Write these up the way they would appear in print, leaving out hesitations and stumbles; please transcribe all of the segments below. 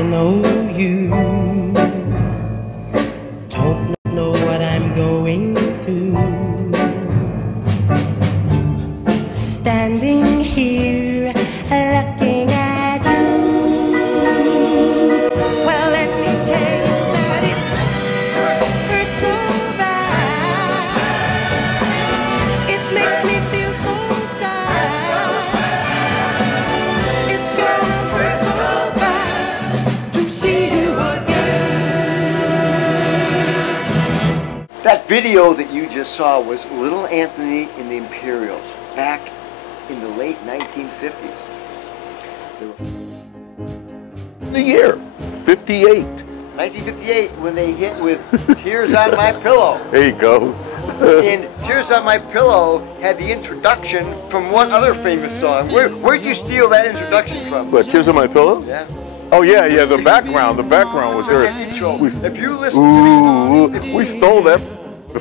I know you don't know what I'm going through. Standing here looking at you. Well, let me tell you that it hurts so bad. It makes me feel so sad. It's gonna hurt so bad to see you again. That video that you just saw was Little Anthony and the Imperials back in the late 1950s. The year, 58. 1958, when they hit with Tears on My Pillow. There you go. And Tears on My Pillow had the introduction from one other famous song. Where'd you steal that introduction from? What, Tears on My Pillow? Yeah. Oh yeah, the background was there. If you listen to we stole that. the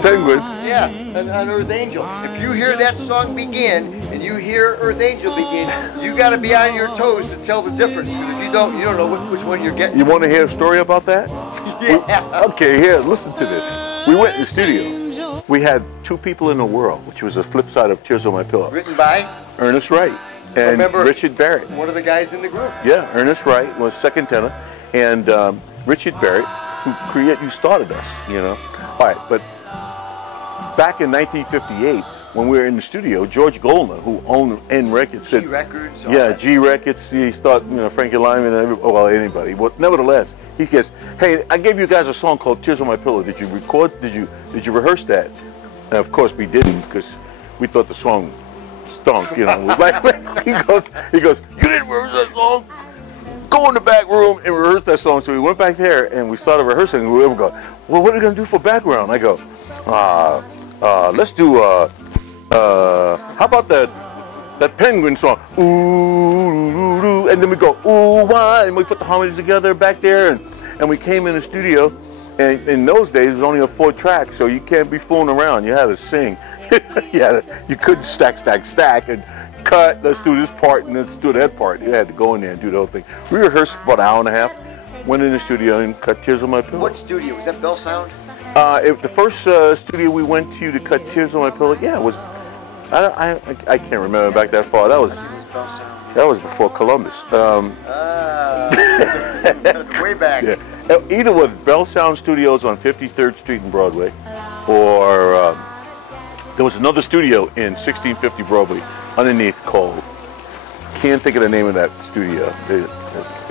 Penguins. Yeah, and Earth Angel. If you hear that song begin and you hear Earth Angel begin, you got to be on your toes to tell the difference. Because if you don't know which one you're getting. You want to hear a story about that? Yeah. Okay, here, listen to this. We went in the studio. We had Two People in the World, which was the flip side of Tears on My Pillow. Written by? Ernest Wright and Richard Barrett. One of the guys in the group. Yeah, Ernest Wright was second tenor, and Richard Barrett, who started us, All right, but back in 1958, when we were in the studio, George Goldner, who owned N Records, said, G Records. Yeah, G Records. He started, Frankie Lyman and anybody. But nevertheless, he says, "Hey, I gave you guys a song called Tears on My Pillow. Did you record? Did you rehearse that?" And of course, we didn't because we thought the song stunk. He goes, "You didn't rehearse that song? Go in the back room and rehearse that song." So we went back there and we started rehearsing. And we were going, "Well, what are we going to do for background?" I go, let's do, how about that Penguin song? Ooh, ooh, ooh, ooh. And then we go, ooh, why? And we put the harmonies together back there. And we came in the studio. And in those days, it was only a 4-track, so you can't be fooling around. You had to sing. You couldn't stack, and cut, let's do this part, and let's do that part. You had to go in there and do the whole thing. We rehearsed for about an hour and a half, went in the studio and cut Tears on My Pillow. What studio? Was that Bell Sound? The first studio we went to cut Tears on My Pillow, yeah, it was, I can't remember back that far. That was before Columbus. That's way back. Yeah. Either with Bell Sound Studios on 53rd Street and Broadway, or there was another studio in 1650 Broadway underneath called, can't think of the name of that studio. It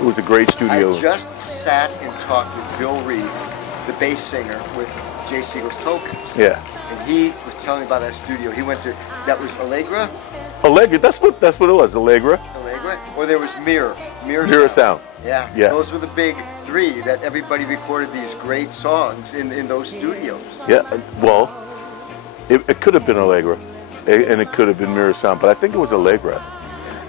was a great studio. I just sat and talked with Bill Reed, the bass singer with Jay Siegel's Tokens. Yeah. And he was telling me about that studio. He went to, that was Allegra? Allegra, that's what it was, Allegra. Allegra? Or there was Mirror Sound. Yeah. Those were the big three that everybody recorded these great songs in those studios. Yeah, well, it could have been Allegra, and it could have been Meros Sound, but I think it was Allegra.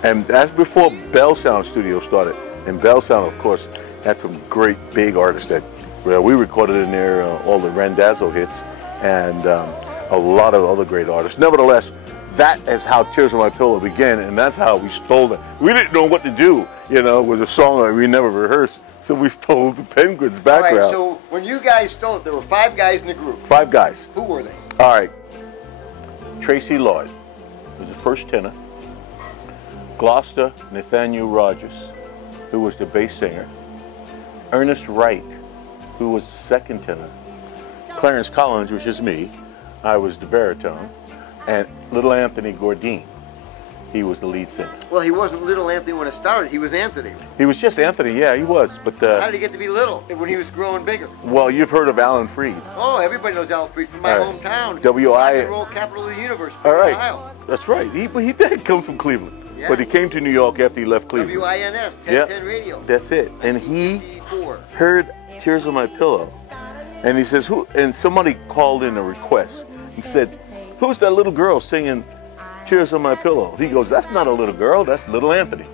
And that's before Bell Sound Studio started. And Bell Sound, of course, had some great big artists that we recorded in there, all the Randazzo hits, and a lot of other great artists. Nevertheless, that is how Tears on My Pillow began, and that's how we stole it. We didn't know what to do, with a song that we never rehearsed, so we stole the Penguins' background. All right, so when you guys stole it, there were 5 guys in the group. 5 guys. Who were they? All right. Tracy Lloyd was the first tenor. Gloucester Nathaniel Rogers, who was the bass singer. Ernest Wright, who was the second tenor. Clarence Collins, which is me. I was the baritone. And Little Anthony Gourdine. He was the lead singer. Well, he wasn't Little Anthony when it started. He was Anthony. He was just Anthony, yeah, he was. But how did he get to be little when he was growing bigger? Well, you've heard of Alan Freed. Oh, everybody knows Alan Freed from my hometown. W.I. Rock and roll capital of the universe. All right, Ohio. That's right. He did come from Cleveland, but he came to New York after he left Cleveland. WINS, 1010 radio. That's it. And he heard Tears on My Pillow, and he says, "Who?" And somebody called in a request and said, "Who's that little girl singing Tears on My Pillow?" He goes, "That's not a little girl, that's Little Anthony."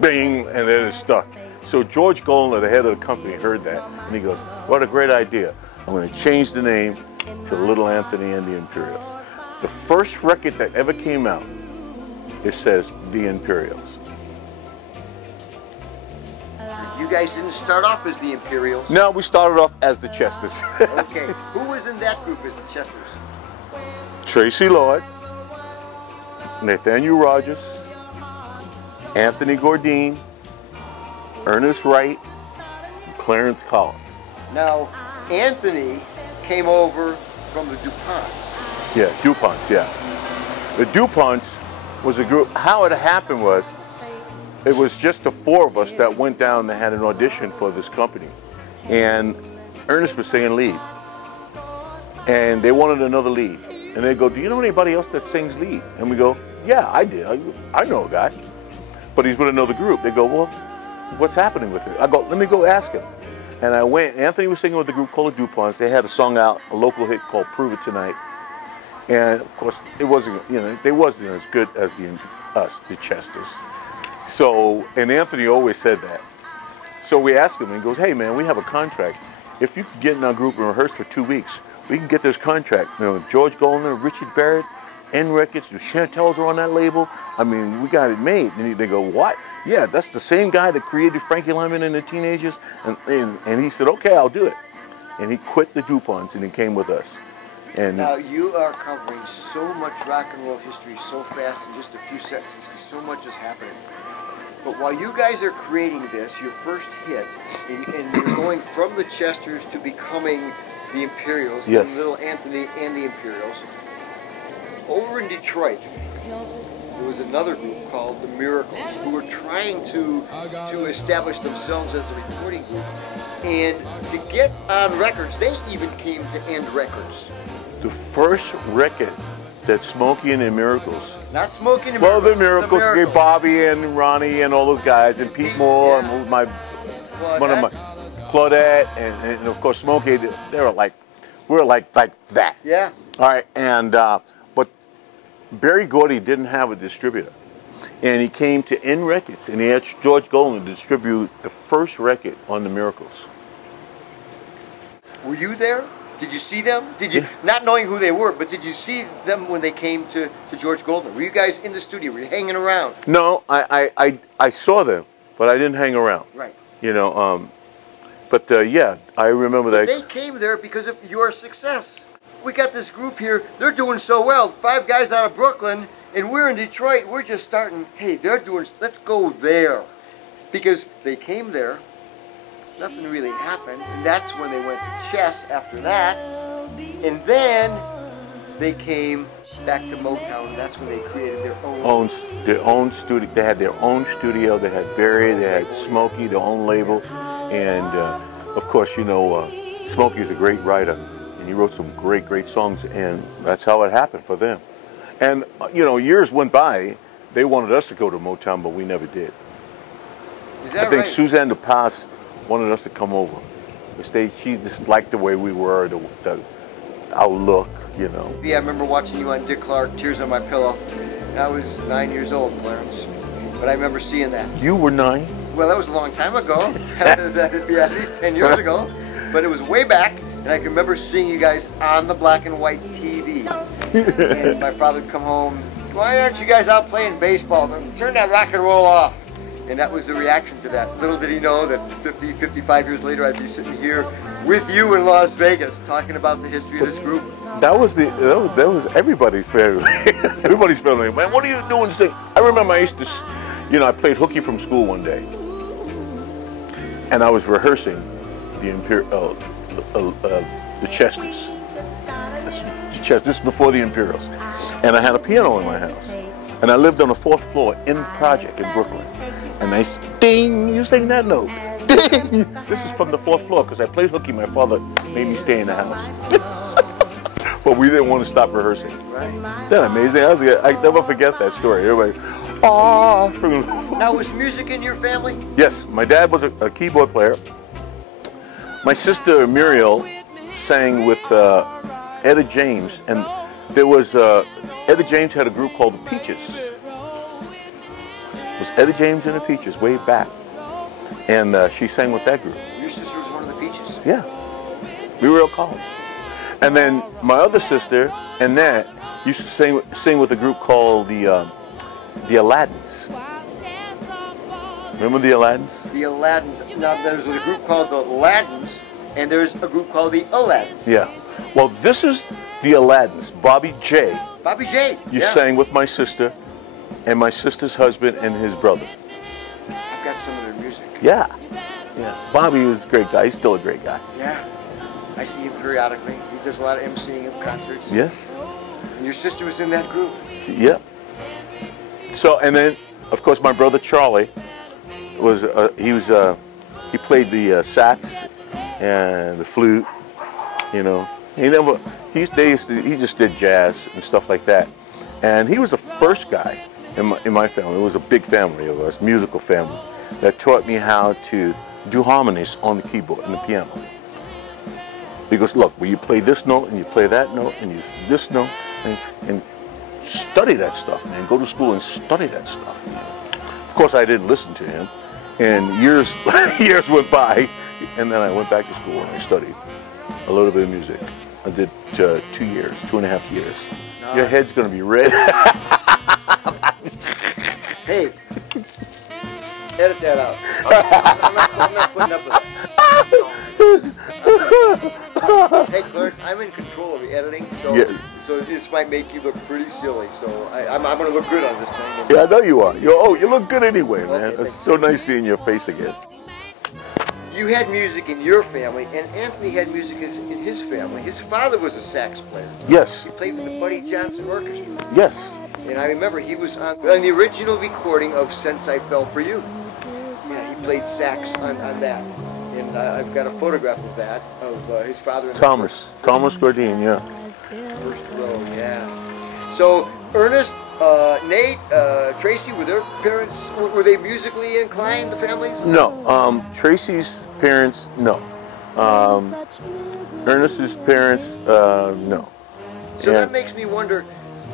Bing, and then it stuck. So George Goldner, the head of the company, heard that, and he goes, "What a great idea. I'm going to change the name to Little Anthony and the Imperials." The first record that ever came out, it says The Imperials. You guys didn't start off as the Imperials. No, we started off as the Chesters. Okay, who was in that group as the Chesters? Tracy Lord, Nathaniel Rogers, Anthony Gourdine, Ernest Wright, and Clarence Collins. Now, Anthony came over from the DuPonts. Yeah, DuPonts, yeah. The DuPonts was a group. How it happened was, it was just the four of us that went down and had an audition for this company. And Ernest was singing lead. And they wanted another lead. And they go, do you know anybody else that sings lead? And we go, yeah, I did. I know a guy. But he's with another group. They go, well, what's happening with it? I go, let me go ask him. And I went, Anthony was singing with a group called the DuPonts. They had a song out, a local hit called Prove It Tonight. And of course, it wasn't, you know, they wasn't as good as us, the Chesters. So, and Anthony always said that. So we asked him, and he goes, hey man, we have a contract. If you can get in our group and rehearse for 2 weeks, we can get this contract. You know, George Goldner, Richard Barrett, N Records, the Chantels are on that label. I mean, we got it made. And they go, what? Yeah, that's the same guy that created Frankie Lyman and the Teenagers. And he said, okay, I'll do it. And he quit the DuPonts and he came with us. And now you are covering so much rock and roll history so fast in just a few sentences. So much is happening. But while you guys are creating this, your first hit, and you're going from the Chesters to becoming the Imperials, yes. Little Anthony and the Imperials, over in Detroit, there was another group called the Miracles who were trying to establish themselves as a recording group. And to get on records, they even came to End Records. The first record that Smokey and the Miracles. Not Smokey and the Miracles. Well, the Miracles. Miracles, Bobby and Ronnie and all those guys, and Pete Moore, yeah. and one of my Claudette, and of course Smokey. They were like, we were like that. Yeah. All right, and but Berry Gordy didn't have a distributor, and he came to N Records, and he had George Goldner distribute the first record on the Miracles. Were you there? Did you see them? Did you, not knowing who they were, but did you see them when they came to George Goldner? Were you guys in the studio? Were you hanging around? No, I saw them, but I didn't hang around. Right. You know, yeah, I remember that. They came there because of your success. We got this group here, they're doing so well. 5 guys out of Brooklyn, and we're in Detroit, we're just starting, hey, they're doing, let's go there. Because they came there, nothing really happened, and that's when they went to Chess after that, and then they came back to Motown, and that's when they created their own studio. They had their own studio. They had Barry, they had Smokey, their own label, and of course, you know, Smokey's a great writer, and he wrote some great songs, and that's how it happened for them. And you know, years went by. They wanted us to go to Motown, but we never did. Is that I think right? Suzanne DePass wanted us to come over. She just liked the way we were, our look, you know. Yeah, I remember watching you on Dick Clark, Tears on My Pillow. I was 9 years old, Clarence, but I remember seeing that. You were 9? Well, that was a long time ago. That'd be at least 10 years ago. But it was way back, and I can remember seeing you guys on the black and white TV. And my father would come home, why aren't you guys out playing baseball? Turn that rock and roll off. And that was the reaction to that. Little did he know that 50, 55 years later, I'd be sitting here with you in Las Vegas talking about the history of this group. That was everybody's favorite. Everybody's favorite. Man, what are you doing? I remember I used to, you know, I played hooky from school one day, and I was rehearsing the Chesters. This is before the Imperials, and I had a piano in my house, and I lived on the 4th floor in the project in Brooklyn. And I ding, you sing that note. Ding. This is from the 4th floor because I played hooky. My father made me stay in the house. But we didn't want to stop rehearsing. Right. Isn't that amazing? I never forget that story. Everybody, ah. Now, was music in your family? Yes, my dad was a keyboard player. My sister Muriel sang with Etta James, and there was Etta James had a group called the Peaches. It was Etta James and the Peaches way back, and she sang with that group. Your sister was one of the Peaches? Yeah, Muriel Collins. And then my other sister, Annette, used to sing with a group called the Aladdins. Remember the Aladdins? The Aladdins. Now, there's a group called the Aladdins, and there's a group called the Aladdins. Yeah. Well, this is the Aladdins. Bobby J. Bobby J. You yeah. sang with my sister, and my sister's husband and his brother. I've got some of their music. Yeah. Yeah. Bobby was a great guy. He's still a great guy. Yeah. I see him periodically. He does a lot of emceeing of concerts. Yes. And your sister was in that group. Yeah. So, and then, of course, my brother Charlie was, he played the sax and the flute, you know. He just did jazz and stuff like that. And he was the first guy in my family. It was a big family of us, musical family, that taught me how to do harmonies on the keyboard and the piano. Because look, when you play this note and you play that note and you this note and study that stuff, man. Go to school and study that stuff. Man. Of course, I didn't listen to him, and years went by, and then I went back to school and I studied a little bit of music. I did 2 years, 2.5 years. No. Your head's gonna be red. Hey, edit that out. I'm not putting up with that. Hey, Clarence, I'm in control of the editing, so, Yeah. so this might make you look pretty silly. So I'm going to look good on this thing. And Yeah, I know you are. You look good anyway, man. Okay, It's so nice seeing your face again. you had music in your family, and Anthony had music in his family. His father was a sax player. Yes, He played with the Buddy Johnson Orchestra. yes. And I remember he was on the original recording of Since I Fell For You. Yeah, he played sax on that. And I've got a photograph of that, of his father. Thomas Gourdine, yeah. First row, yeah. So, Ernest, Nate, Tracy, were their parents, were they musically inclined, the families? No, Tracy's parents, no. Ernest's parents, no. So that And- makes me wonder,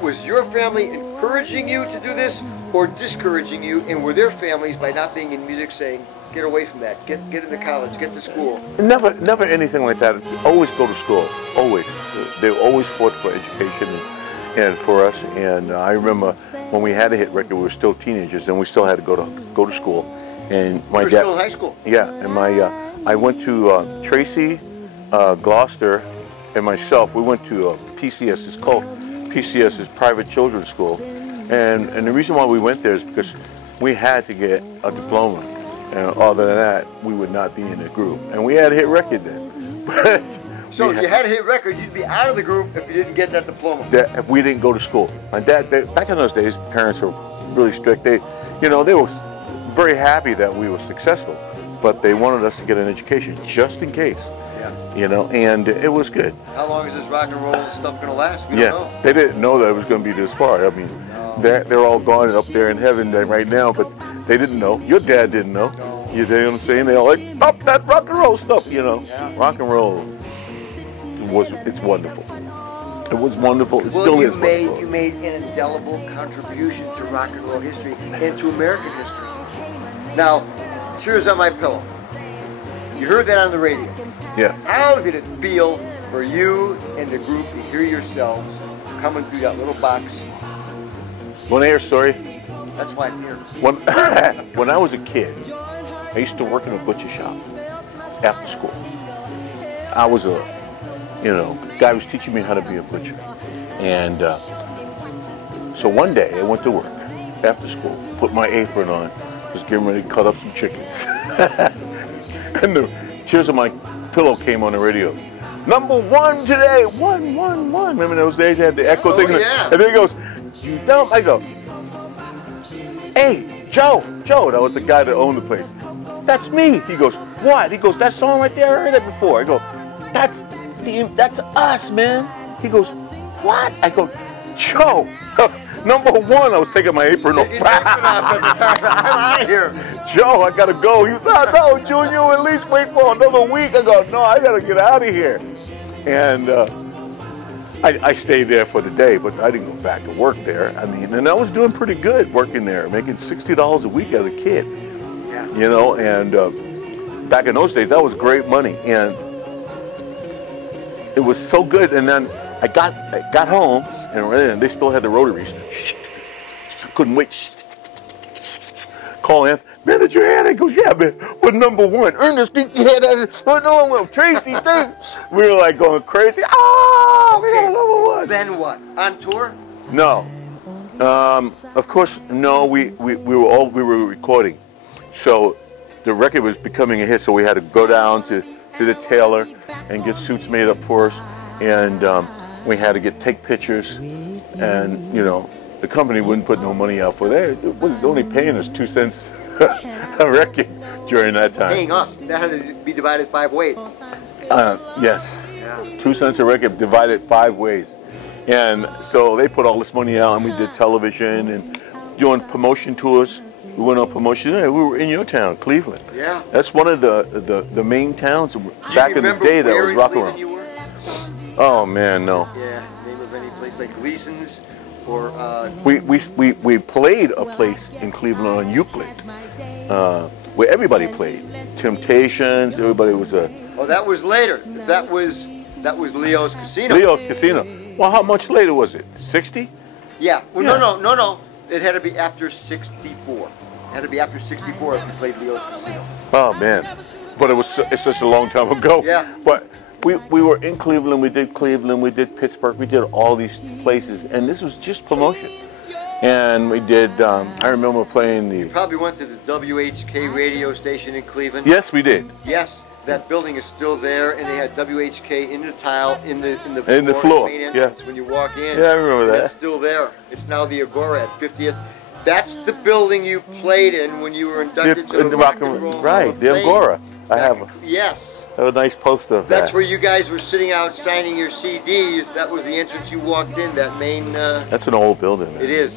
was your family encouraging you to do this or discouraging you? And were their families, by not being in music, saying, get away from that, get into college, get to school? Never anything like that. Always go to school, always. They always fought for education and for us. And I remember when we had a hit record, we were still teenagers and we still had to go to school. And my You were dad, still in high school? yeah, and I went to Tracy, Gloucester, and myself. We went to PCS. It's called PCS's Private Children's School, and the reason why we went there is because we had to get a diploma, and other than that, we would not be in the group. And we had a hit record then. But So if you had a hit record, you'd be out of the group if you didn't get that diploma. if we didn't go to school. My dad, back in those days, parents were really strict. They were very happy that we were successful, but they wanted us to get an education just in case. Yeah. And it was good. How long is this rock and roll stuff going to last? We Yeah, don't know. they didn't know that it was going to be this far. I mean, they're all gone up there in heaven right now, but they didn't know. Your dad didn't know. No. You know what I'm saying? They're like, stop that rock and roll stuff, Yeah. Rock and roll it's wonderful. It was wonderful. It Well, still you is wonderful. you made an indelible contribution to rock and roll history and to American history. Now, Tears on My Pillow. You heard that on the radio. Yes. How did it feel for you and the group to hear yourselves coming through that little box? Want to hear a story? That's why I'm here. When I was a kid, I used to work in a butcher shop after school. I was guy was teaching me how to be a butcher. And so one day I went to work after school, put my apron on, was getting ready to cut up some chickens. And the Tears on My Pillow came on the radio. Number 1 today, 111. Remember those days they had the echo thing? Yeah. And then he goes, no, I go, hey, Joe, that was the guy that owned the place. That's me. He goes, what? He goes, that song right there, I heard that before. I go, that's us, man. He goes, what? I go, Joe, number 1. I was taking my apron off. I'm out of here. Joe, I gotta go. He was like, no, Junior, at least wait for another week. I go, no, I gotta get out of here. And I stayed there for the day, but I didn't go back to work there. I mean, and I was doing pretty good working there, making $60 a week as a kid. Yeah. And back in those days, that was great money. And it was so good. And then I got home, and they still had the rotaries. Couldn't wait. Call Anthony. man, did you hear that? He goes, yeah, man. We're number one. Ernest, did you hear that? We're number one. Tracy, too. We were like going crazy. Ah, we got number one. Then what? On tour? No. Of course, no. We were recording, so the record was becoming a hit. So we had to go down to the tailor and get suits made up for us, and we had to take pictures, and you know, the company wouldn't put no money out for that. It was only paying us 2 cents a record during that time. Paying us. That had to be divided 5 ways. Yes. Yeah. 2 cents a record divided 5 ways. And so they put all this money out, and we did television and doing promotion tours. We went on promotion. Yeah, we were in your town, Cleveland. Yeah. That's one of the main towns back in the day that was rock around. You were? Oh man, no. Yeah. Name of any place like Gleason's or. We played a place in Cleveland on Euclid, where everybody played. Temptations. Everybody was a. Oh, that was later. That was Leo's Casino. Leo's Casino. Well, how much later was it? 60? Yeah. Well, Yeah. no. It had to be after 64. It had to be after 64 if we played Leo's Casino. Oh man, but it's such a long time ago. Yeah. But we were in Cleveland. We did Cleveland. We did Pittsburgh. We did all these places, and this was just promotion. And we did. I remember playing the. You probably went to the WHK radio station in Cleveland. Yes, we did. Yes. That building is still there, and they had WHK in the tile in the floor. main Yeah. entrance when you walk in. Yeah, I remember that. It's still there. It's now the Agora at 50th. That's the building you played in when you were inducted to the Rock and Roll Right, Hall of the Fame. Agora. I have Yes. a nice poster of that. That's where you guys were sitting out signing your CDs. That was the entrance you walked in. That main. That's an old building. Man. It is.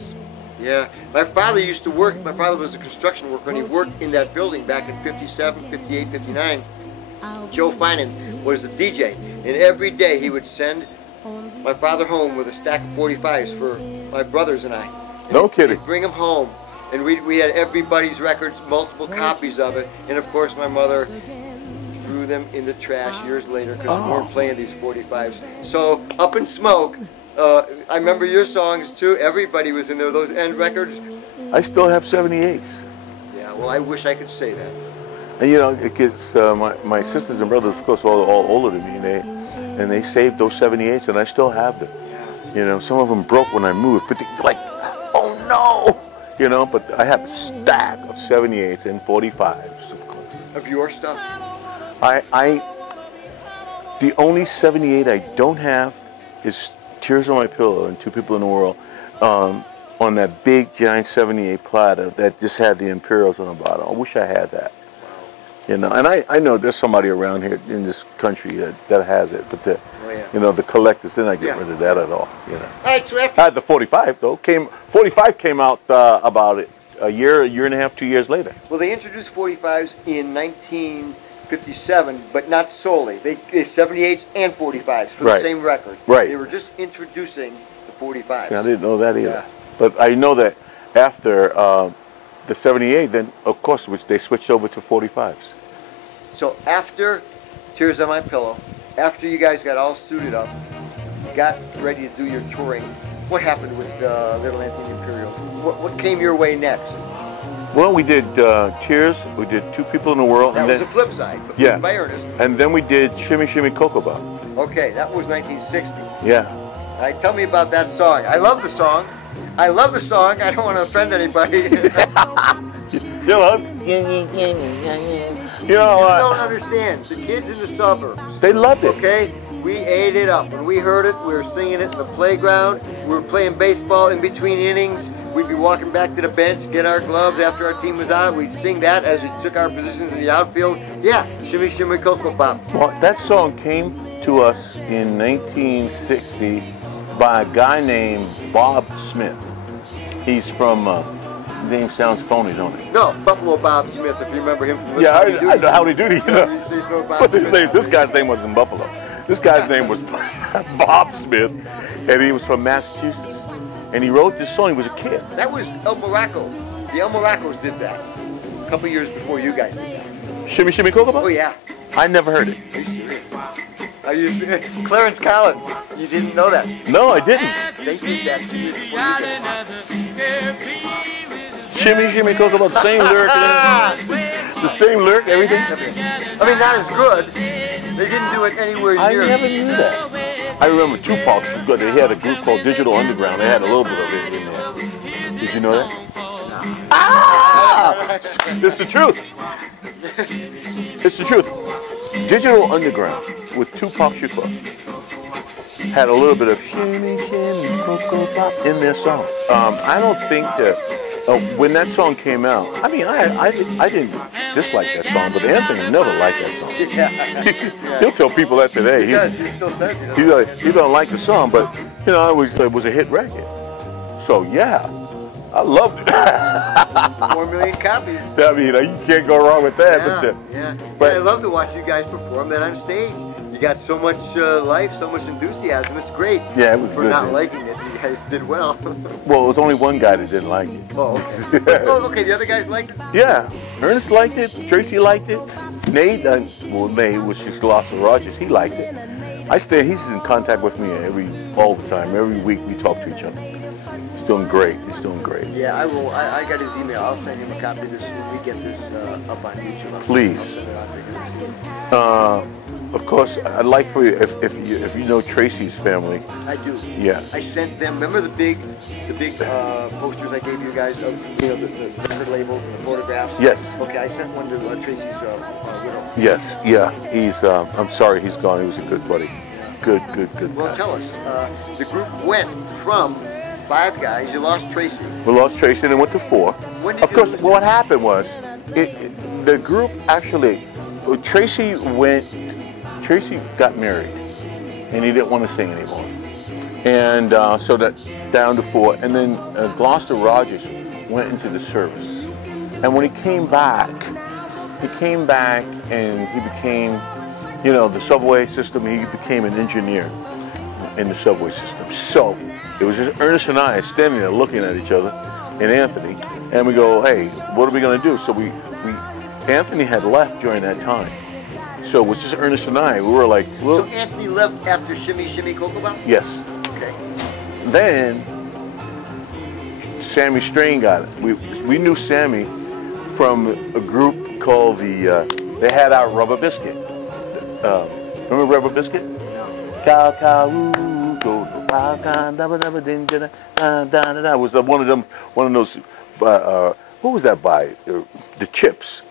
Yeah. My father used to work. My father was a construction worker, and he worked in that building back in 57, 58, 59. Joe Finan was the DJ, and every day he would send my father home with a stack of 45s for my brothers and I. No kidding. He'd bring them home, and we had everybody's records, multiple copies of it, and of course my mother threw them in the trash years later because we weren't playing these 45s. So Up in Smoke, I remember your songs too. Everybody was in there. Those end records. I still have 78s. Yeah. Well, I wish I could say that. And you know, it gets my sisters and brothers, of course, all older than me, and they saved those 78s, and I still have them. Yeah. You know, some of them broke when I moved, but they're like, oh no, you know. But I have a stack of 78s and 45s, of course. Of your stuff. The only 78 I don't have is Tears on My Pillow and Two People in the World, on that big giant 78 platter that just had the Imperials on the bottom. I wish I had that. You know, and I know there's somebody around here in this country that has it, but you know, the collectors, they're not getting rid of that at all. You know. All right, so I had the 45 though. 45 came out about a year and a half, 2 years later. Well, they introduced 45s in 1957, but not solely. They 78s and 45s for the same record. Right. They were just introducing the 45s. See, I didn't know that either. Yeah. But I know that after the 78, then of course they switched over to 45s. So after Tears on My Pillow, after you guys got all suited up, got ready to do your touring, what happened with Little Anthony Imperials? What came your way next? Well, we did Tears, we did Two People in the World. That and was then, the flip side, but yeah. by Ernest. And then we did Shimmy Shimmy Cocoa Bop. Okay, that was 1960. Yeah. All right, tell me about that song. I love the song. I don't want to offend anybody. You know, You don't understand. The kids in the suburbs. they loved it. Okay? We ate it up. When we heard it, we were singing it in the playground. We were playing baseball in between innings. We'd be walking back to the bench, get our gloves after our team was out. We'd sing that as we took our positions in the outfield. Yeah, Shimmy Shimmy Cocoa Pop. Well, that song came to us in 1960 by a guy named Bob Smith. He's from, his name sounds phony, don't it? No, Buffalo Bob Smith, if you remember him from Yeah, I know Howdy Doody. You know. You see, throw Bob But Smith. this guy's name wasn't Buffalo. This guy's name was Bob Smith, and he was from Massachusetts. And he wrote this song. He was a kid. That was El Morocco. The El Morocco's did that a couple years before you guys did that. Shimmy Shimmy Cocoa Bop? Oh, yeah. I never heard it. Are you serious? Are you serious? Clarence Collins. You didn't know that. No, I didn't. They did that 2 years before you did. Shimmy, shimmy, cocoa bop, the same lyric. The same lyric, everything. I mean, not as good. They didn't do it anywhere I near. never knew that. I remember Tupac was good. They had a group called Digital Underground. They had a little bit of it in there. Did you know that? Ah! It's the truth. It's the truth. Digital Underground with Tupac Shakur had a little bit of shimmy, shimmy, cocoa pop in their song. I don't think that when that song came out, I mean, I didn't dislike that song, but Anthony never liked that song. Yeah. He'll tell people that today. He does. He still says it. He don't like the song, but you know, it was a hit record. So yeah, I loved it. 4 million copies. I mean, you can't go wrong with that. But I love to watch you guys perform that on stage. You got so much life, so much enthusiasm. It's great. Yeah, it was for good. not liking it. You guys did well. Well, it was only one guy that didn't like it. Oh, okay. Oh, okay. The other guys liked it. Yeah, Ernest liked it. Tracy liked it. Nate, which is lost to Rogers, he liked it. He's in contact with me all the time. Every week we talk to each other. He's doing great. He's doing great. Yeah, I will. I got his email. I'll send him a copy of this when we get this up on YouTube. Please. Of course, I'd like for you if you know Tracy's family. I do. Yes. I sent them. Remember the big posters I gave you guys of the record labels and the photographs. Yes. Okay, I sent one to Tracy's widow. Yes. Yeah. He's. I'm sorry he's gone. He was a good buddy. Good. Well, guy. tell us. The group went from 5 guys. You lost Tracy. We lost Tracy and went to 4. When did Of course, what happened was the group actually. Tracy got married, and he didn't want to sing anymore, and so that's down to 4. And then Gloucester Rogers went into the service, and when he came back and he became, you know, the subway system. He became an engineer in the subway system. So it was just Ernest and I standing there looking at each other, and Anthony, and we go, hey, what are we going to do? So Anthony had left during that time. So it was just Ernest and I. We were like, so Anthony left after Shimmy Shimmy Cocoa Bop? Yes. Okay. Then Sammy Strain got it. We knew Sammy from a group called they had our Rubber Biscuit. Remember Rubber Biscuit? No. Cow cow go cow cow da da da da da. Was one of those. What was that by? The Chips.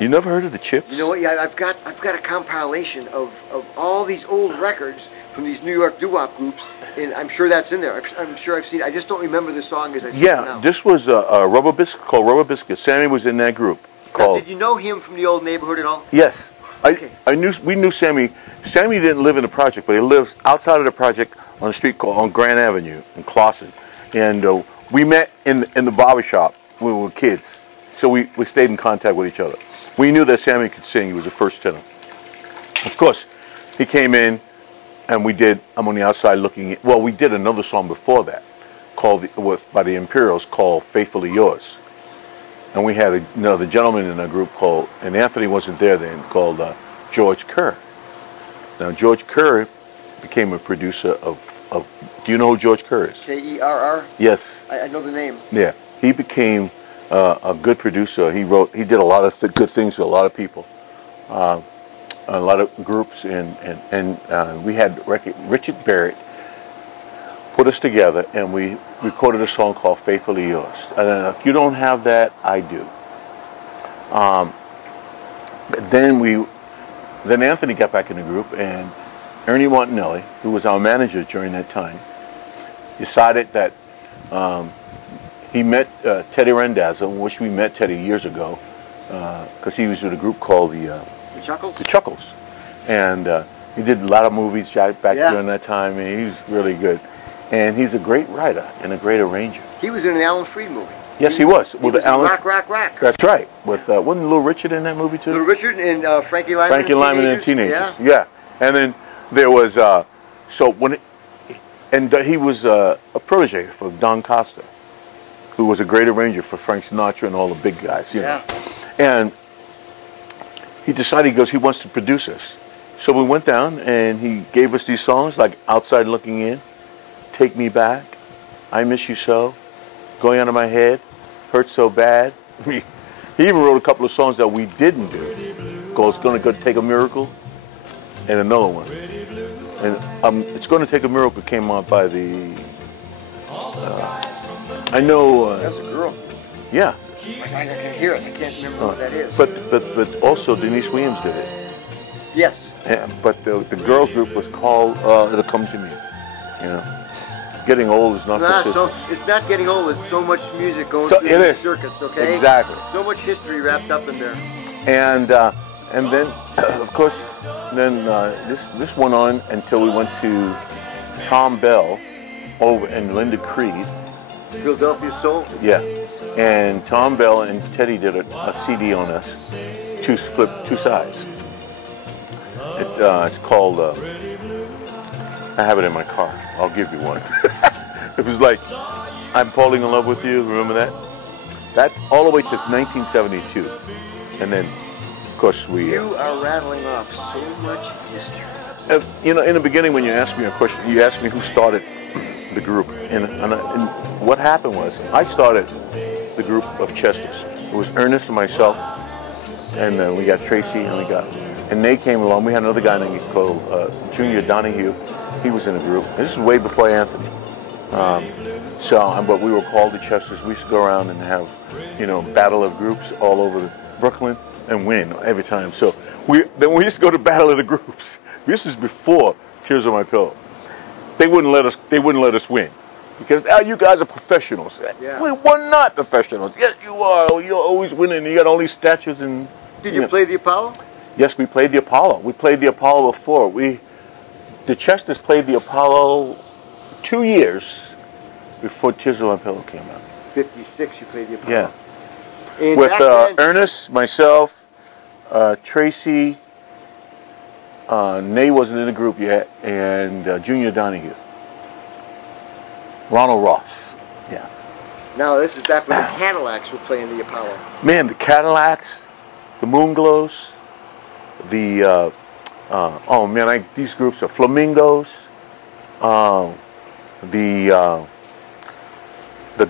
You never heard of the Chips? You know what? Yeah, I've got a compilation of all these old records from these New York doo-wop groups, and I'm sure that's in there. I'm sure I've seen it. I just don't remember the song as I see it now. Yeah, this was a Rubber Biscuit called Rubber Biscuit. Sammy was in that group. Now, did you know him from the old neighborhood at all? Yes. Okay. We knew Sammy. Sammy didn't live in the project, but he lived outside of the project on a street called on Grand Avenue in Clawson, and we met in the barber shop when we were kids. So we stayed in contact with each other. We knew that Sammy could sing. He was a first tenor. Of course, he came in, and we did I'm on the Outside Looking In. Well, we did another song before that, by the Imperials called Faithfully Yours. And we had another gentleman in our group called, and Anthony wasn't there then, called George Kerr. Now, George Kerr became a producer of do you know who George Kerr is? K-E-R-R? Yes. I know the name. Yeah. He became a good producer. He did a lot of good things for a lot of people, a lot of groups, and we had Richard Barrett put us together, and we recorded a song called Faithfully Yours. And if you don't have that, I do. Then Anthony got back in the group, and Ernie Montanelli, who was our manager during that time, decided that he met Teddy Randazzo, which we met Teddy years ago, because he was with a group called the Chuckles? The Chuckles. And he did a lot of movies back during that time, and he was really good. And he's a great writer and a great arranger. He was in an Alan Freed movie. Yes, he was. He was in Rock, Rock, Rock. That's right. With wasn't Little Richard in that movie too? Little Richard and Frankie Lyman. Lyman and Teenagers. Yeah. And then there was he was a protege for Don Costa, who was a great arranger for Frank Sinatra and all the big guys. You know. And he decided he wants to produce us. So we went down and he gave us these songs like Outside Looking In, Take Me Back, I Miss You So, Going Out of My Head, Hurt So Bad. He even wrote a couple of songs that we didn't do. Called It's Gonna Go Take a Miracle, and another one. And It's Gonna Take a Miracle came out by the, I know. That's a girl. Yeah. I can hear it. I can't remember what that is. But also Denise Williams did it. Yes. Yeah, but the girls group was called It'll Come to Me. You know. Getting old is not consistent. So it's not getting old. It's so much music going So through it the is. circuits. Okay. Exactly. So much history wrapped up in there. And then, of course, then this went on until we went to Tom Bell over and Linda Creed. Philadelphia Soul. Yeah. And Tom Bell and Teddy did a CD on us, two sides. It's called. I have it in my car. I'll give you one. It was like, I'm Falling in Love with You. Remember that? That all the way to 1972. And then, of course, we... You are rattling off so much history. You know, in the beginning when you asked me a question, you asked me who started the group. And what happened was, I started the group of Chesters. It was Ernest and myself. And we got Tracy and they came along. We had another guy named called Junior Donahue. He was in the group. This is way before Anthony. But we were called the Chesters. We used to go around and have, you know, battle of groups all over Brooklyn and win every time. So we used to go to battle of the groups. This is before Tears on My Pillow. They wouldn't let us win because you guys are professionals. Yeah. We're not professionals. Yes, you are. You're always winning. You got all these statues and. Did you play the Apollo? Yes, we played the Apollo. We played the Apollo before. The Chesters played the Apollo 2 years before Tears on My Pillow came out. 56, you played the Apollo. Yeah. And with back then, Ernest, myself, Tracy, Nay wasn't in the group yet, and Junior Donahue. Ronald Ross. Yeah. Now, this is back when the Cadillacs were playing the Apollo. Man, the Cadillacs, the Moonglows, the... oh man, these groups are Flamingos, the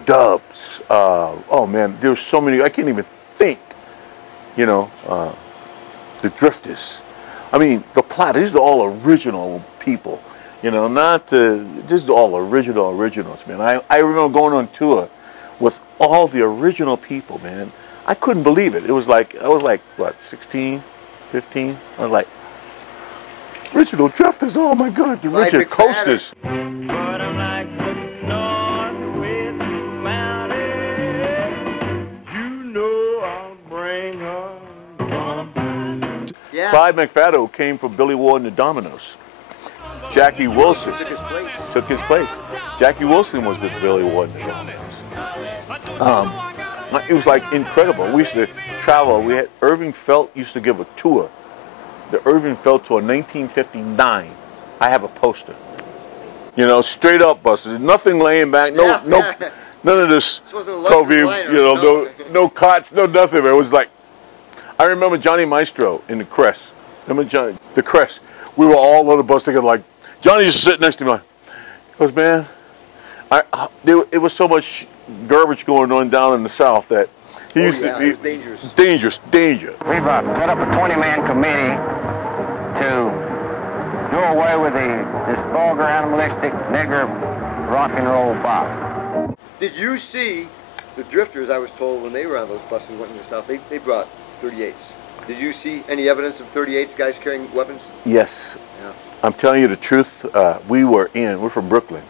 Dubs. Oh man, there's so many. I can't even think. You know, the Drifters. I mean, the Platt. These are all original people. You know, just all originals, man. I remember going on tour with all the original people, man. I couldn't believe it. I was like, what, 16, 15? I was like. Original Drifters, oh my God, the Richard Coasters. But I'm like the north-wind mountain. You know I'll bring her. Yeah. Clyde McFadden came from Billy Ward and the Dominoes. Jackie Wilson took his place. Jackie Wilson was with Billy Ward and the Dominoes. It was like incredible. We used to travel. We had Irving Felt used to give a tour. The Irving Felt tour, 1959. I have a poster. You know, straight up buses, nothing laying back, none of this Covey, no cots, no nothing. It was like, I remember Johnny Maestro in the Crest. Remember Johnny, the Crest? We were all on the bus together. Like Johnny used to sit next to me. He goes, man, it was so much garbage going on down in the South that he used to be dangerous. We've set up a 20-man committee to do away with this vulgar, animalistic, nigger rock and roll pop. Did you see the Drifters? I was told when they were on those buses went in the South, they brought 38s. Did you see any evidence of 38s, guys carrying weapons? Yes. Yeah. I'm telling you the truth. We're from Brooklyn.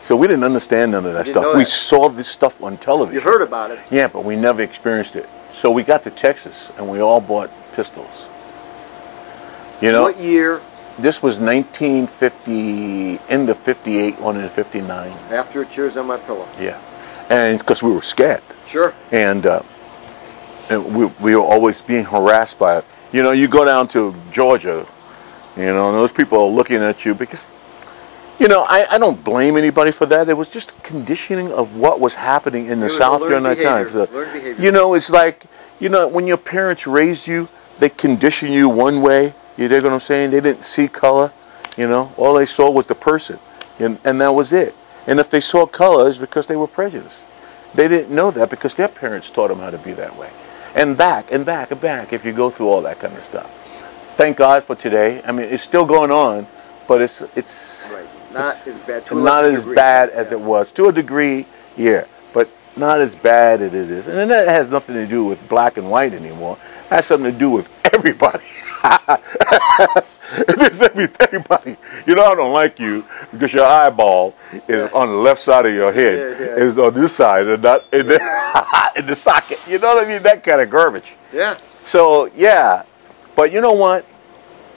So we didn't understand none of that stuff. We saw this stuff on television. You heard about it. Yeah, but we never experienced it. So we got to Texas and we all bought pistols. You know? What year? This was 1950, end of 58, on into 59. After Tears on My Pillow. Yeah. And because we were scared. Sure. And we were always being harassed by it. You know, you go down to Georgia, you know, and those people are looking at you because, you know, I don't blame anybody for that. It was just conditioning of what was happening in the South during that time. So, you know, it's like, you know, when your parents raised you, they condition you one way. You dig what I'm saying? They didn't see color, you know. All they saw was the person, and that was it. And if they saw color, it's because they were prejudiced. They didn't know that because their parents taught them how to be that way. And back and back and back if you go through all that kind of stuff. Thank God for today. I mean, it's still going on, but it's right. Not as bad. Not as bad as it was. To a degree, yeah, but not as bad as it is. And that has nothing to do with black and white anymore. It has something to do with everybody. It's everybody. You know, I don't like you because your eyeball is on the left side of your head. It's on this side and not in the socket. You know what I mean? That kind of garbage. Yeah. So, yeah. But you know what?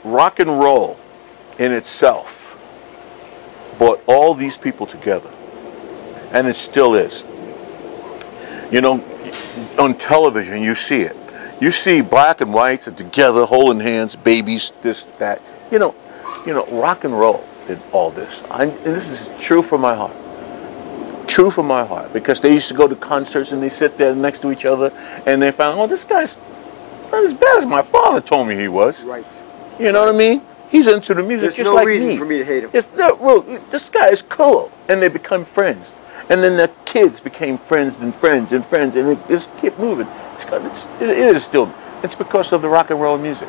Rock and roll in itself brought all these people together. And it still is. You know, on television, you see it. You see black and whites together, holding hands, babies, this, that. You know, rock and roll did all this. And this is true from my heart. True from my heart. Because they used to go to concerts and they sit there next to each other and they found, oh, this guy's not as bad as my father told me he was. Right. You know what I mean? He's into the music just like me. There's no reason for me to hate him. Well, this guy is cool. And they become friends. And then the kids became friends and friends and friends. And it just kept moving. It is still. It's because of the rock and roll music.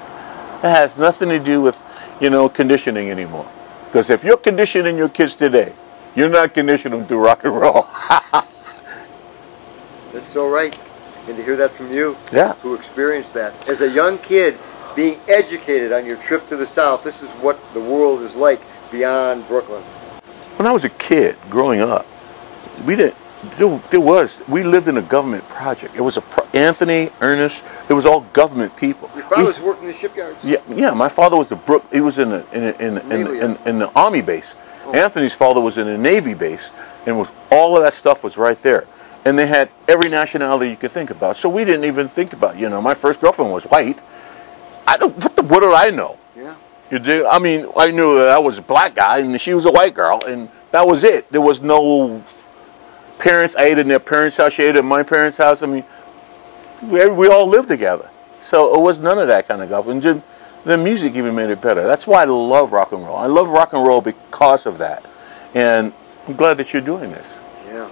It has nothing to do with, you know, conditioning anymore. Because if you're conditioning your kids today, you're not conditioning them through rock and roll. That's so right. And to hear that from you, yeah, who experienced that. As a young kid, being educated on your trip to the South, this is what the world is like beyond Brooklyn. When I was a kid growing up, we lived in a government project. It was Anthony, Ernest, it was all government people. Your father was working in the shipyards? Yeah, my father was he was in the Army base. Oh. Anthony's father was in a Navy base, and all of that stuff was right there. And they had every nationality you could think about. So we didn't even think about, you know, my first girlfriend was white. What did I know? Yeah. You did? I mean, I knew that I was a black guy and she was a white girl, and that was it. There was no parents. I ate in their parents' house. She ate at my parents' house. I mean, we all lived together. So it was none of that kind of stuff. And just, the music even made it better. That's why I love rock and roll. I love rock and roll because of that. And I'm glad that you're doing this. Yeah.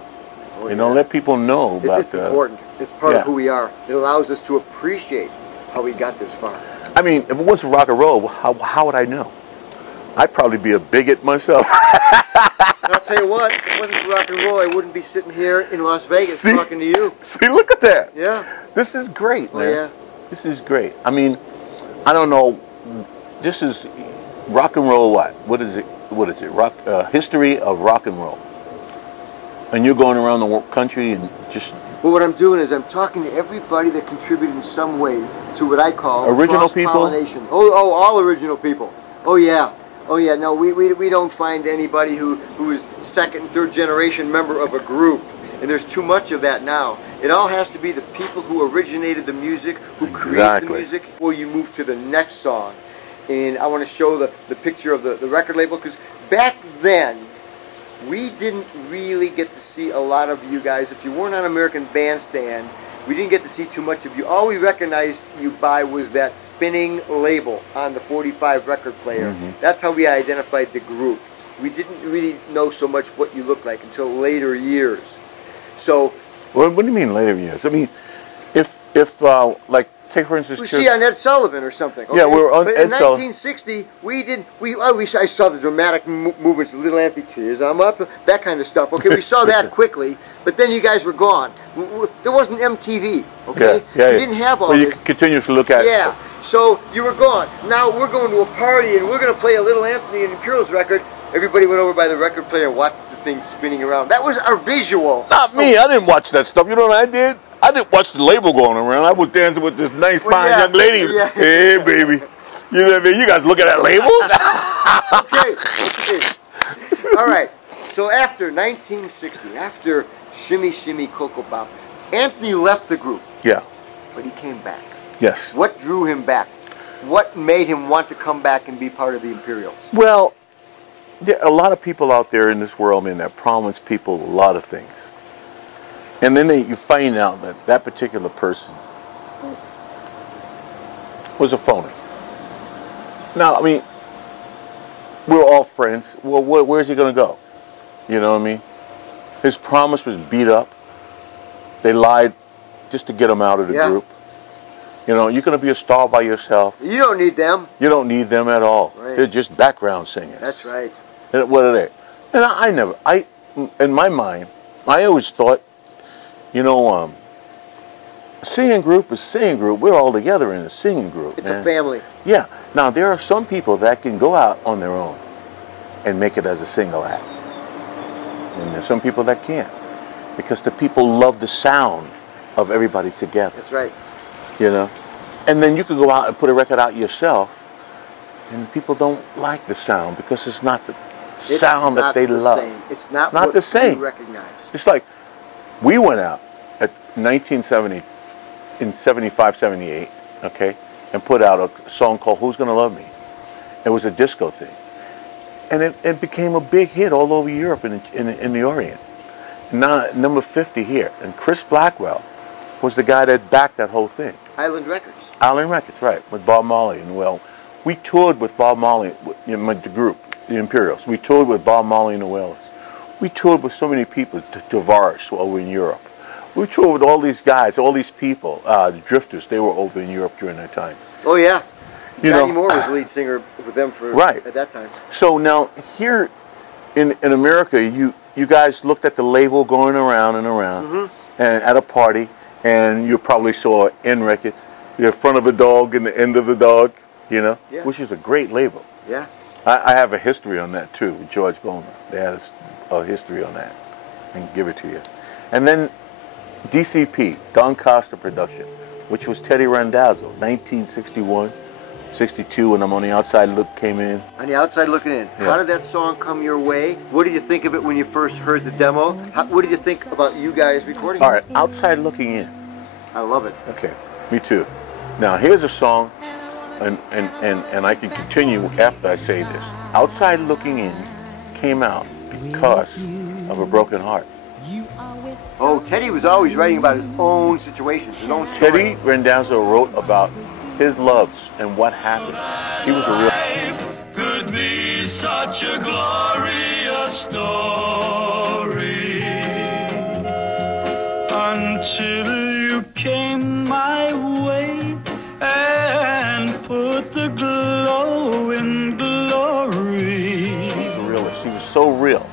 Oh, you know, let people know about it's important. It's part of who we are. It allows us to appreciate how we got this far. I mean, if it wasn't rock and roll, how would I know? I'd probably be a bigot myself. I'll tell you what, if it wasn't for rock and roll, I wouldn't be sitting here in Las Vegas talking to you. See, look at that. Yeah. This is great, man. Oh, yeah. This is great. I mean, I don't know. This is rock and roll what? What is it? History of rock and roll. And you're going around the country and just... Well, what I'm doing is I'm talking to everybody that contributed in some way to what I call original people. Cross-pollination. Oh, all original people. Oh yeah. Oh yeah. No, we don't find anybody who is second and third generation member of a group, and there's too much of that now. It all has to be the people who originated the music, who created the music. Before you move to the next song, and I want to show the picture of the record label, because back then we didn't really get to see a lot of you guys. If you weren't on American Bandstand, we didn't get to see too much of you. All we recognized you by was that spinning label on the 45 record player. Mm-hmm. That's how we identified the group. We didn't really know so much what you looked like until later years. So, what do you mean later years? I mean, if like, take for instance, we see on Ed Sullivan or something. Okay? Yeah, we were on but Ed in 1960, I saw the dramatic movements, Little Anthony, Tears I'm Up, that kind of stuff. Okay, we saw that quickly, but then you guys were gone. There wasn't MTV. Okay, yeah, you didn't have all this. You continuously look at. Yeah, so you were gone. Now we're going to a party and we're going to play a Little Anthony and Imperials record. Everybody went over by the record player and watched the thing spinning around. That was our visual. Not me. I didn't watch that stuff. You know what I did? I didn't watch the label going around. I was dancing with this nice, fine young lady. Yeah. Hey, baby. You know what I mean? You guys look at that label? Okay. All right. So after 1960, after Shimmy Shimmy Cocoa Bop, Anthony left the group. Yeah. But he came back. Yes. What drew him back? What made him want to come back and be part of the Imperials? Well, there are a lot of people out there in this world, man, that promise people a lot of things. And then you find out that that particular person was a phony. Now, I mean, we're all friends. Well, where's he going to go? You know what I mean? His promise was beat up. They lied just to get them out of the group. You know, you're going to be a star by yourself. You don't need them. You don't need them at all. Right. They're just background singers. That's right. And what are they? And in my mind, I always thought, you know, a singing group is a singing group. We're all together in a singing group. It's a family. Yeah. Now, there are some people that can go out on their own and make it as a single act. And there's some people that can't. Because the people love the sound of everybody together. That's right. You know? And then you could go out and put a record out yourself, and people don't like the sound because it's not the sound that they love. It's not the what same. you recognize. It's like we went out at 1970, in 75, 78, okay, and put out a song called Who's Gonna Love Me? It was a disco thing. And it became a big hit all over Europe and in the Orient. Now, number 50 here. And Chris Blackwell was the guy that backed that whole thing. Island Records. Island Records, right, with Bob Marley. And well, we toured with Bob Marley, the group, the Imperials. We toured with Bob Marley and the Wailers. We toured with so many people, Tavares over in Europe. We toured with all these guys, all these people, the Drifters. They were over in Europe during that time. Oh, yeah. You Johnny know, Moore was the lead singer with them for at that time. So now here in America, you guys looked at the label going around and around, and at a party, and you probably saw N Records, the front of a dog and the end of the dog, you know, which is a great label. Yeah. I have a history on that too with George Goma. They had a history on that. I can give it to you. And then DCP, Don Costa Production, which was Teddy Randazzo, 1961. 62, when I'm on the outside look came in. On the outside looking in. Yeah. How did that song come your way? What did you think of it when you first heard the demo? What did you think about you guys recording it? All right, outside looking in. I love it. Okay, me too. Now here's a song, and I can continue after I say this. Outside Looking In came out because of a broken heart. Oh, Teddy was always writing about his own situations, his own story. Teddy Randazzo wrote about his loves and what happened. He was a real... Could be such a glorious story until you came my way and put the glow in glory. He was a realist. He was so real.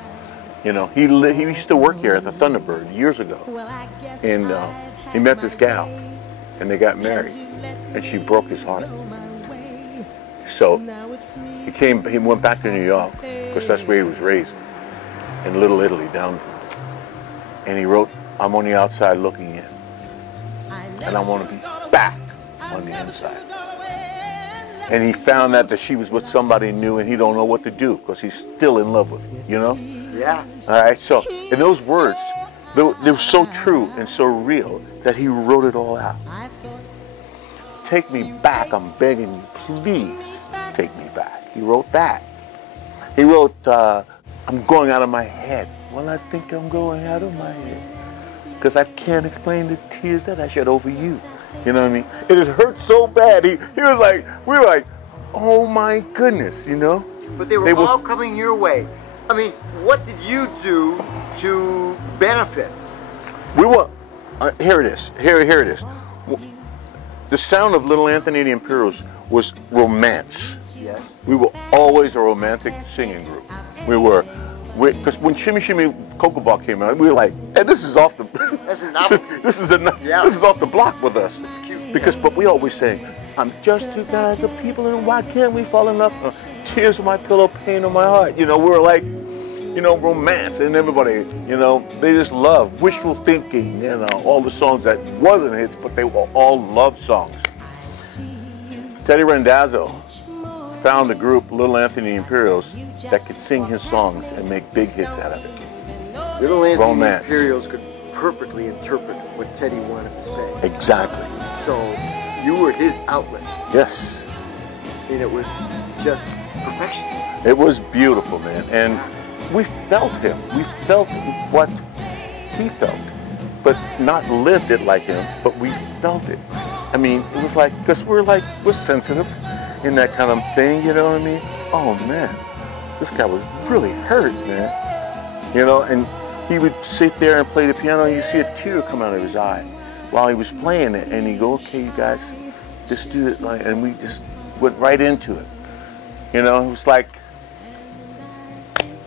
You know, he used to work here at the Thunderbird years ago, and he met this gal, and they got married. And she broke his heart. So he went back to New York, because that's where he was raised, in Little Italy, down there. And he wrote, I'm on the outside looking in. And I want to be back on the inside. And he found out that she was with somebody new, and he don't know what to do, because he's still in love with her, you know? Yeah. All right, so, and those words, they were so true and so real that he wrote it all out. Take me back, I'm begging you, please take me back. He wrote that. He wrote, I'm going out of my head. Well, I think I'm going out of my head, because I can't explain the tears that I shed over you. You know what I mean? It hurt so bad. He was like, we were like, oh my goodness, you know? But they were all coming your way. I mean, what did you do to benefit? We were, here it is, here it is. The sound of Little Anthony and the Imperials was romance. Yes. We were always a romantic singing group. Because when Shimmy Shimmy Cocoa Bar came out, we were like, hey, this is off the, this is off the block with us. Because, but we always sang, I'm just two guys of people, and why can't we fall in love? Tears on my pillow, pain on my heart. You know, we were like, you know, romance, and everybody, you know, they just love wishful thinking, you know, all the songs that wasn't hits, but they were all love songs. Teddy Randazzo found the group Little Anthony Imperials that could sing his songs and make big hits out of it. Little Anthony Imperials could perfectly interpret what Teddy wanted to say. Exactly. So you were his outlet. Yes. And it was just perfection. It was beautiful, man. And we felt him. We felt what he felt, but not lived it like him, but we felt it. I mean, it was like, because we're sensitive in that kind of thing, you know what I mean? Oh man, this guy was really hurt, man. You know, and he would sit there and play the piano, and you see a tear come out of his eye while he was playing it, and he'd go, okay, you guys, just do it, and we just went right into it. You know, it was like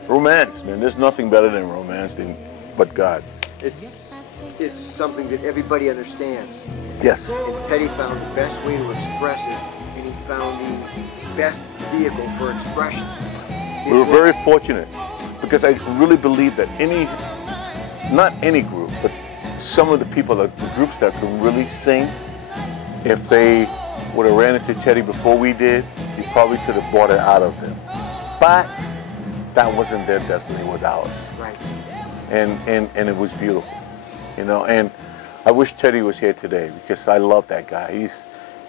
romance, man. There's nothing better than romance but God. It's something that everybody understands. Yes. And Teddy found the best way to express it, and he found the best vehicle for expression. We were very fortunate because I really believe that not any group, but some of the people, the groups that can really sing, if they would have ran into Teddy before we did, he probably could have brought it out of them. But that wasn't their destiny, it was ours. Right. And it was beautiful, you know. And I wish Teddy was here today because I love that guy.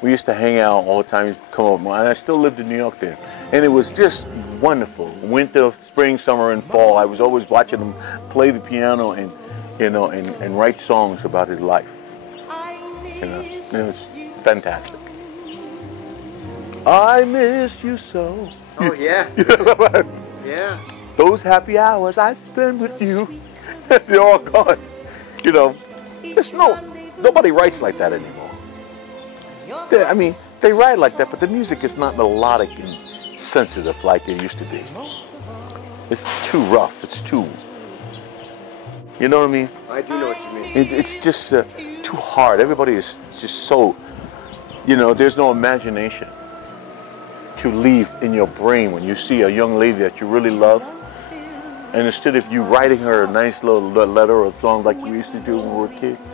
We used to hang out all the time. He'd come over, and I still lived in New York then, and it was just wonderful. Winter, spring, summer, and fall. I was always watching him play the piano and, you know, and write songs about his life. You know, it was fantastic. I miss you so. Oh yeah. You know, Yeah. those happy hours I spend with you, they're all gone. You know, nobody writes like that anymore. I mean, they write like that, but the music is not melodic and sensitive like it used to be. It's too rough. It's too, you know what I mean? I do know what you mean. It's just too hard. Everybody is just so, you know, there's no imagination to leave in your brain when you see a young lady that you really love, and instead of you writing her a nice little letter or song like we used to do when we were kids,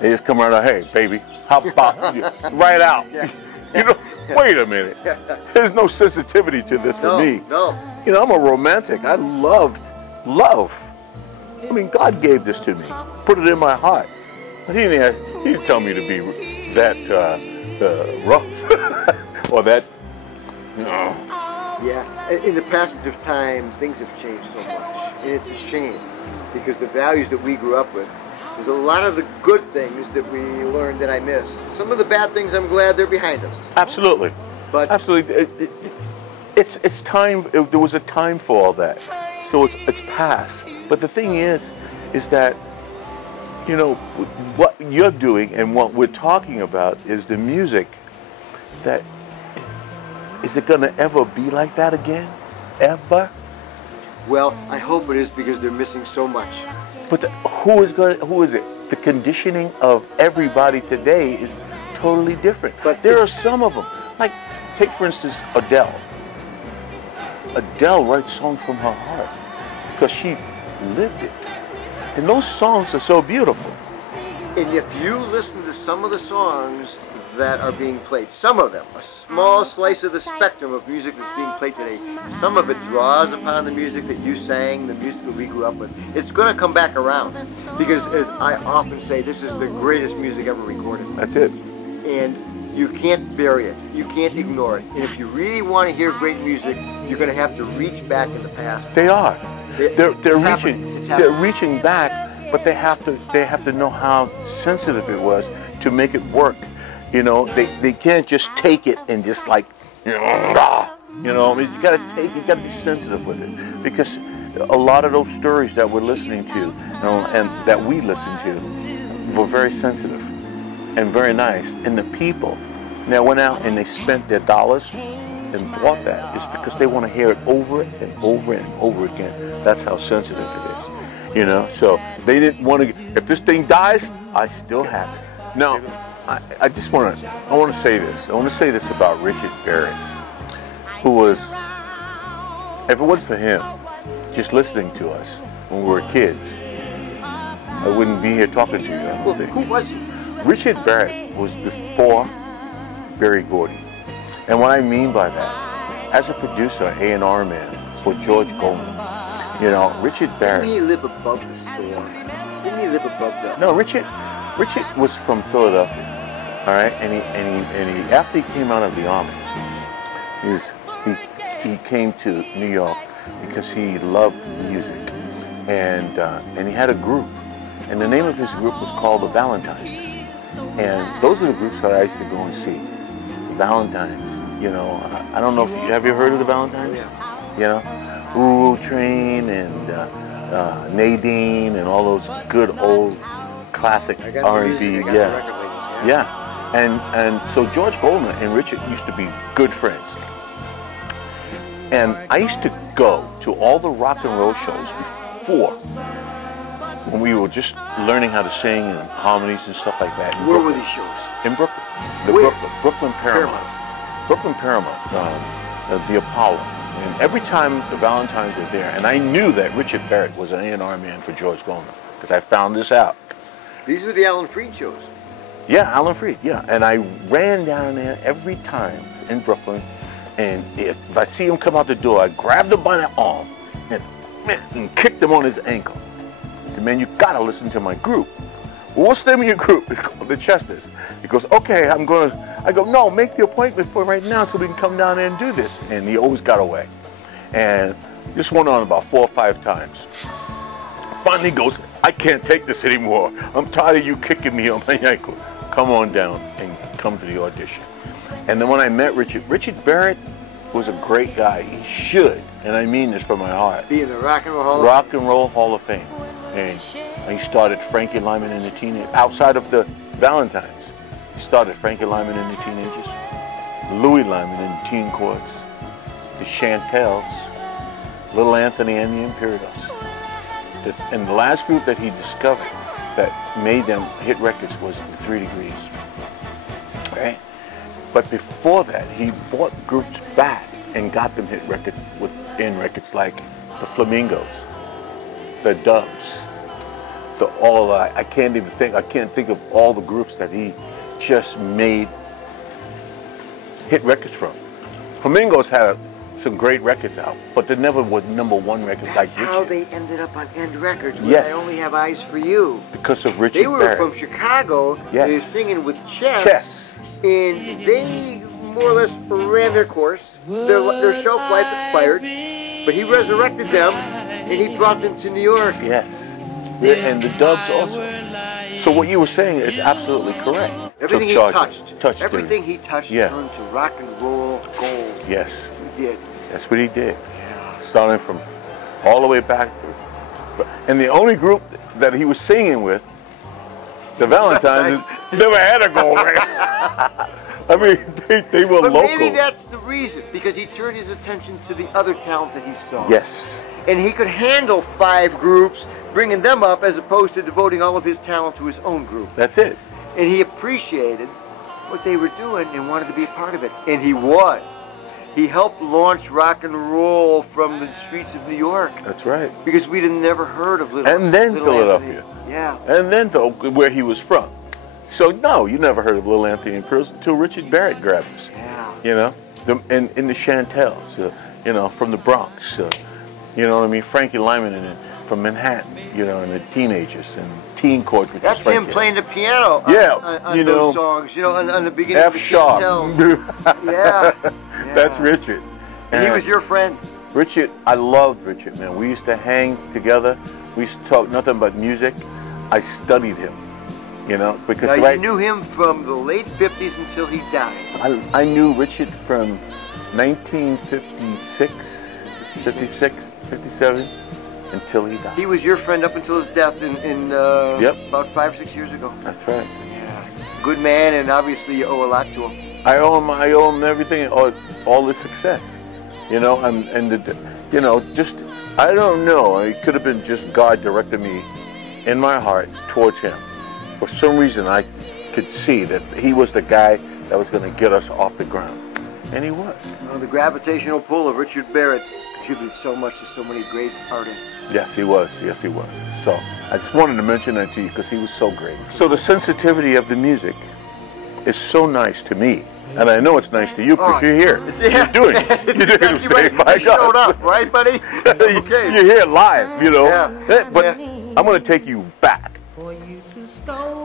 they just come around and, hey, baby, how about you write out? Yeah. You know, wait a minute. There's no sensitivity to this for me. No. You know, I'm a romantic. I loved love. I mean, God gave this to me, put it in my heart. But he didn't tell me to be that rough or that. No. Yeah, in the passage of time, things have changed so much, and it's a shame because the values that we grew up with, there's a lot of the good things that we learned that I miss. Some of the bad things, I'm glad they're behind us. Absolutely. But absolutely, it's time. There was a time for all that, so it's past. But the thing is that, you know, what you're doing and what we're talking about is the music that. Is it going to ever be like that again? Ever? Well, I hope it is because they're missing so much. But who is it? The conditioning of everybody today is totally different. But there are some of them. Like, take for instance Adele. Adele writes songs from her heart because she lived it. And those songs are so beautiful. And if you listen to some of the songs that are being played, some of them, a small slice of the spectrum of music that's being played today, some of it draws upon the music that you sang, the music that we grew up with. It's going to come back around because, as I often say, this is the greatest music ever recorded. That's it. And you can't bury it. You can't ignore it. And if you really want to hear great music, you're going to have to reach back in the past. They are. They're reaching reaching back, but they have to know how sensitive it was to make it work. You know, they can't just take it and just like, you know, I mean, you gotta be sensitive with it, because a lot of those stories that we're listening to, you know, and that we listen to, were very sensitive and very nice. And the people that went out and they spent their dollars and bought that is because they want to hear it over and over and over again. That's how sensitive it is, you know. So they didn't want to. If this thing dies, I still have it. No. I just want to say this. I want to say this about Richard Barrett, who was, if it wasn't for him, just listening to us when we were kids, I wouldn't be here talking to you. I don't think. Who was he? Richard Barrett was before Berry Gourdine. And what I mean by that, as a producer, A&R man for George Goldman, you know, Richard Barrett. Didn't he live above the storm? Didn't he live above the... No, Richard was from Philadelphia. All right, and he after he came out of the army, he came to New York because he loved music, and he had a group, and the name of his group was called the Valentines, and those are the groups that I used to go and see. The Valentines, you know, I don't know if have you heard of the Valentines? Yeah. You know, Ooh Train and Nadine and all those good old classic R&B. Yeah. And so George Goldman and Richard used to be good friends. And I used to go to all the rock and roll shows before, when we were just learning how to sing and harmonies and stuff like that. Where were these shows? In Brooklyn. Brooklyn Paramount. Brooklyn Paramount, the Apollo. And every time the Valentines were there, and I knew that Richard Barrett was an A&R man for George Goldman, because I found this out. These were the Alan Freed shows. Yeah, Alan Freed, yeah. And I ran down there every time in Brooklyn, and if I see him come out the door, I grabbed him by the arm and kicked him on his ankle. I said, man, you gotta listen to my group. Well, what's the name of your group? It's called the Chesters. He goes, okay, I go, no, make the appointment for right now so we can come down there and do this. And he always got away. And this went on about 4 or 5 times. Finally goes, I can't take this anymore. I'm tired of you kicking me on my ankle. Come on down and come to the audition. And then when I met Richard Barrett was a great guy. He should, and I mean this from my heart, be in the Rock and Roll Hall of Fame. And he started Frankie Lyman and the Teenagers. Outside of the Valentines, he started Frankie Lyman and the Teenagers, Louis Lyman and the Teen Courts, the Chantels, Little Anthony and the Imperials. And the last group that he discovered that made them hit records was the 3 Degrees. Right? But before that, he bought groups back and got them hit records in records like the Flamingos, the Dubs, I can't think of all the groups that he just made hit records from. Flamingos had some great records out, but they never were #1 records like Richard. That's how they ended up on End Records with Yes. I Only Have Eyes for You. Because of Richard They were Barrett. from Chicago. Yes. They were singing with Chess. Chess. And they more or less ran their course. Their shelf life expired, but he resurrected them and he brought them to New York. Yes. And the Dubs also. So what you were saying is absolutely correct. Everything he touched everything. he touched Yeah. turned to rock and roll gold. Yes. He did. That's what he did. Yeah. Starting from all the way back. And the only group that he was singing with, the Valentines, never had a gold record. I mean, they were But local. maybe that's the reason, because he turned his attention to the other talent that he saw. Yes. And he could handle 5 groups, bringing them up, as opposed to devoting all of his talent to his own group. That's it. And he appreciated what they were doing and wanted to be a part of it. And he was. He helped launch rock and roll from the streets of New York. That's right. Because we'd have never heard of Little And then Little Philadelphia. Anthony. Yeah. And then where he was from. So no, you never heard of Little Anthony Imperials until Richard Barrett grabbed us. Yeah. You know, and in the Chantels, you know, from the Bronx. You know what I mean? Frankie Lyman from Manhattan. You know, and the Teenagers and Teen Courts. That's him playing the piano on you know, those songs, you know, on the beginning F of the sharp. Chantels. Yeah. That's Richard. And he was your friend. Richard, I loved Richard, man. We used to hang together. We used to talk nothing but music. I studied him, you know, because Now, you knew him from the late 50s until he died. I knew Richard from 1956, 56, 57, until he died. He was your friend up until his death in about 5 or 6 years ago. That's right. Yeah. Good man, and obviously you owe a lot to him. I owe him everything, all the success, you know, you know, just, I don't know, it could have been just God directed me in my heart towards him. For some reason, I could see that he was the guy that was going to get us off the ground, and he was. Well, the gravitational pull of Richard Barrett contributed so much to so many great artists. Yes, he was. Yes, he was. So I just wanted to mention that to you because he was so great. So the sensitivity of the music is so nice to me. And I know it's nice to you because you're here. Yeah. You're doing it. You're doing Exactly right. You showed up, right, buddy? Okay. You're here live, you know. Yeah. But Yeah. I'm going to take you back.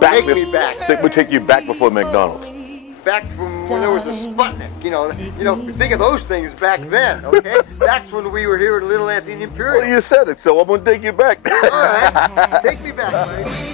Take me back. We'll take you back before McDonald's. Back from when there was a Sputnik, you know, think of those things back then, okay? That's when we were here at Little Anthony Imperials. Well, you said it, so I'm going to take you back. All right, take me back, buddy.